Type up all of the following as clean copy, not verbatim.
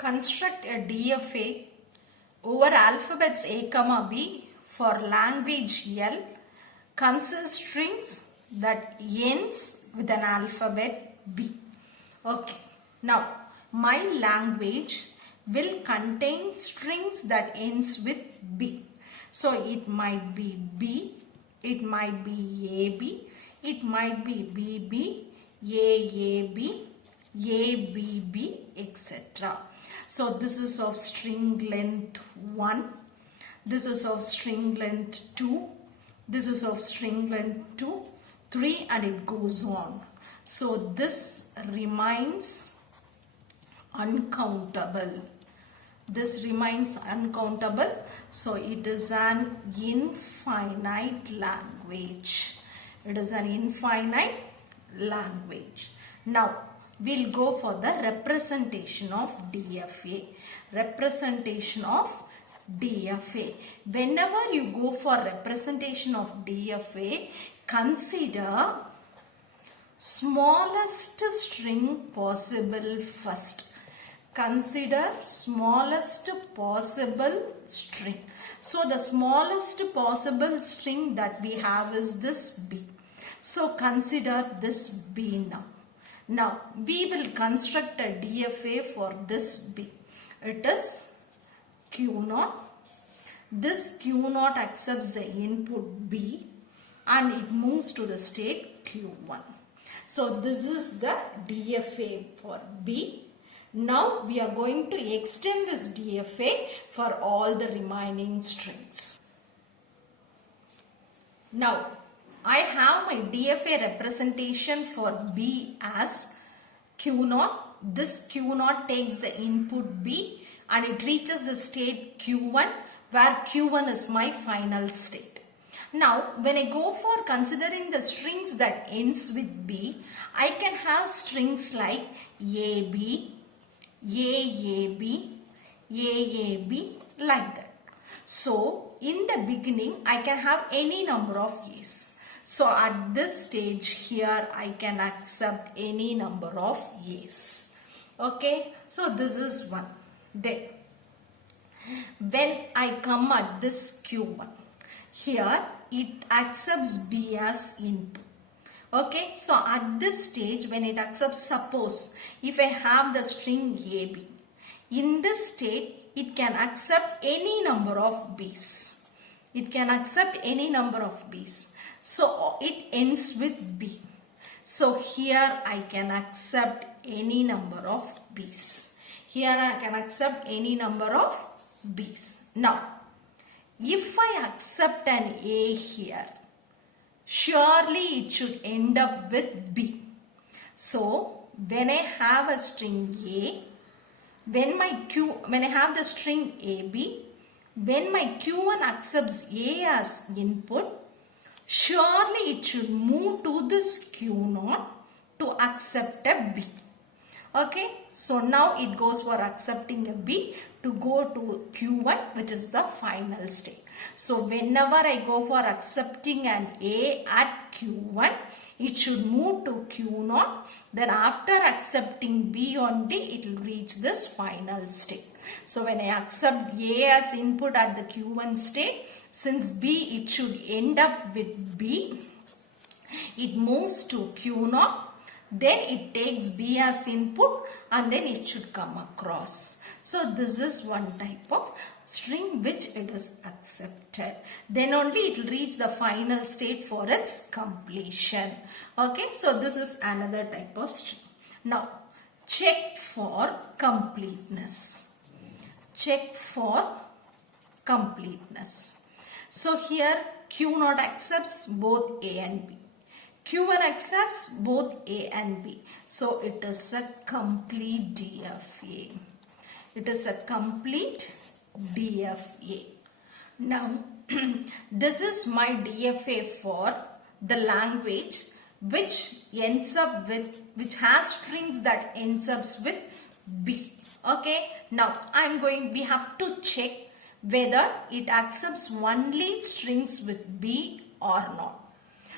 Construct a DFA over alphabets A comma B for language L consists strings that ends with an alphabet B. Okay. Now, my language will contain strings that ends with B. So, it might be B, it might be AB, it might be BB, AAB, ABB, etc. So this is of string length 1, this is of string length 2, this is of string length 2, 3 and it goes on. So this remains uncountable. This remains uncountable. So it is an infinite language. It is an infinite language. Now, we'll go for the representation of DFA. Representation of DFA. Whenever you go for representation of DFA, consider smallest string possible first. Consider smallest possible string. So, the smallest possible string that we have is this B. So, consider this B now. Now, we will construct a DFA for this B. It is Q0. This Q0 accepts the input B and it moves to the state Q1. So, this is the DFA for B. Now, we are going to extend this DFA for all the remaining strings. Now, I have my DFA representation for B as Q0. This Q0 takes the input B and it reaches the state Q1 where Q1 is my final state. Now, when I go for considering the strings that ends with B, I can have strings like AB, AAB, AAB like that. So, in the beginning, I can have any number of A's. So, at this stage here, I can accept any number of A's. Okay. So, this is one. Then, when I come at this Q1, here it accepts B as input. Okay. So, at this stage, when it accepts, suppose if I have the string AB, in this state, it can accept any number of B's. It can accept any number of B's. So, it ends with B. So, here I can accept any number of B's. Here I can accept any number of B's. Now, if I accept an A here, surely it should end up with B. So, when I have a string A, when I have the string AB, when my Q1 accepts A as input, surely it should move to this Q0 to accept a B. Okay. So, now it goes for accepting a B to go to Q1 which is the final state. So, whenever I go for accepting an A at Q1, it should move to Q0. Then after accepting B on D, it will reach this final state. So, when I accept A as input at the Q1 state, since B it should end up with B, it moves to Q0, then it takes B as input and then it should come across. So, this is one type of string which it is accepted. Then only it will reach the final state for its completion. Okay. So, this is another type of string. Now, check for completeness. Check for completeness. So, here Q0 accepts both A and B. Q1 accepts both A and B. So, it is a complete DFA. It is a complete DFA. Now, this is my DFA for the language which ends up with, which has strings that ends up with B. Okay. Now, we have to check whether it accepts only strings with B or not.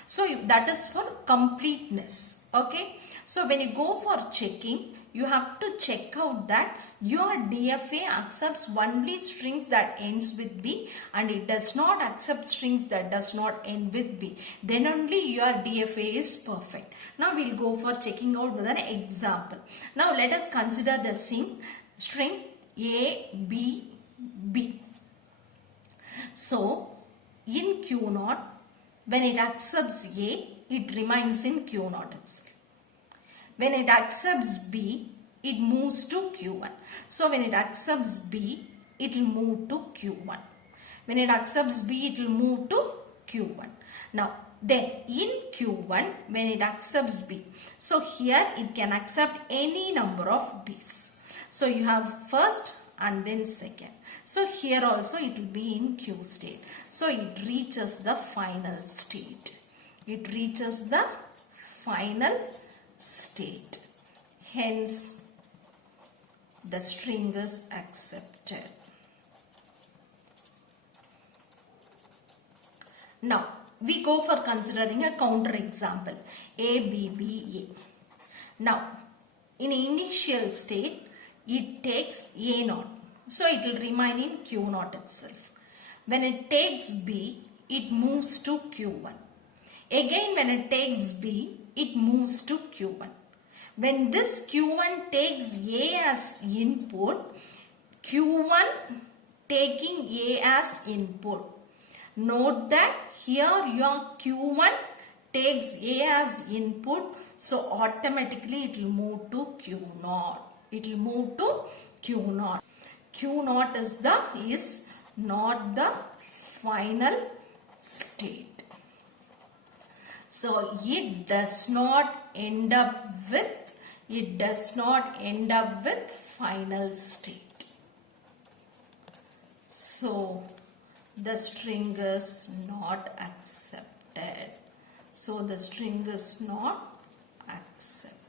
So, that is for completeness. Okay. So, when you go for checking, you have to check out that your DFA accepts only strings that ends with B and it does not accept strings that does not end with B. Then only your DFA is perfect. Now we'll go for checking out with an example. Now let us consider the string A, B, B. So in Q0, when it accepts A, it remains in Q0 itself. When it accepts B, it moves to Q1. So when it accepts B, it will move to Q1. When it accepts B, it will move to Q1. Now, then in Q1, when it accepts B, so here it can accept any number of B's. So you have first and then second. So here also it will be in Q state. So it reaches the final state. It reaches the final state. Hence, the string is accepted. Now, we go for considering a counter example. A, B, B, A. Now, in initial state, it takes A0. So, it will remain in Q0 itself. When it takes B, it moves to Q1. Again, when it takes B, it moves to Q1. When this Q1 takes A as input, Q1 taking A as input. Note that here your Q1 takes A as input, so automatically it will move to Q0. It will move to Q0. Q0 is not the final state. So it does not end up with final state. So the string is not accepted. So the string is not accepted.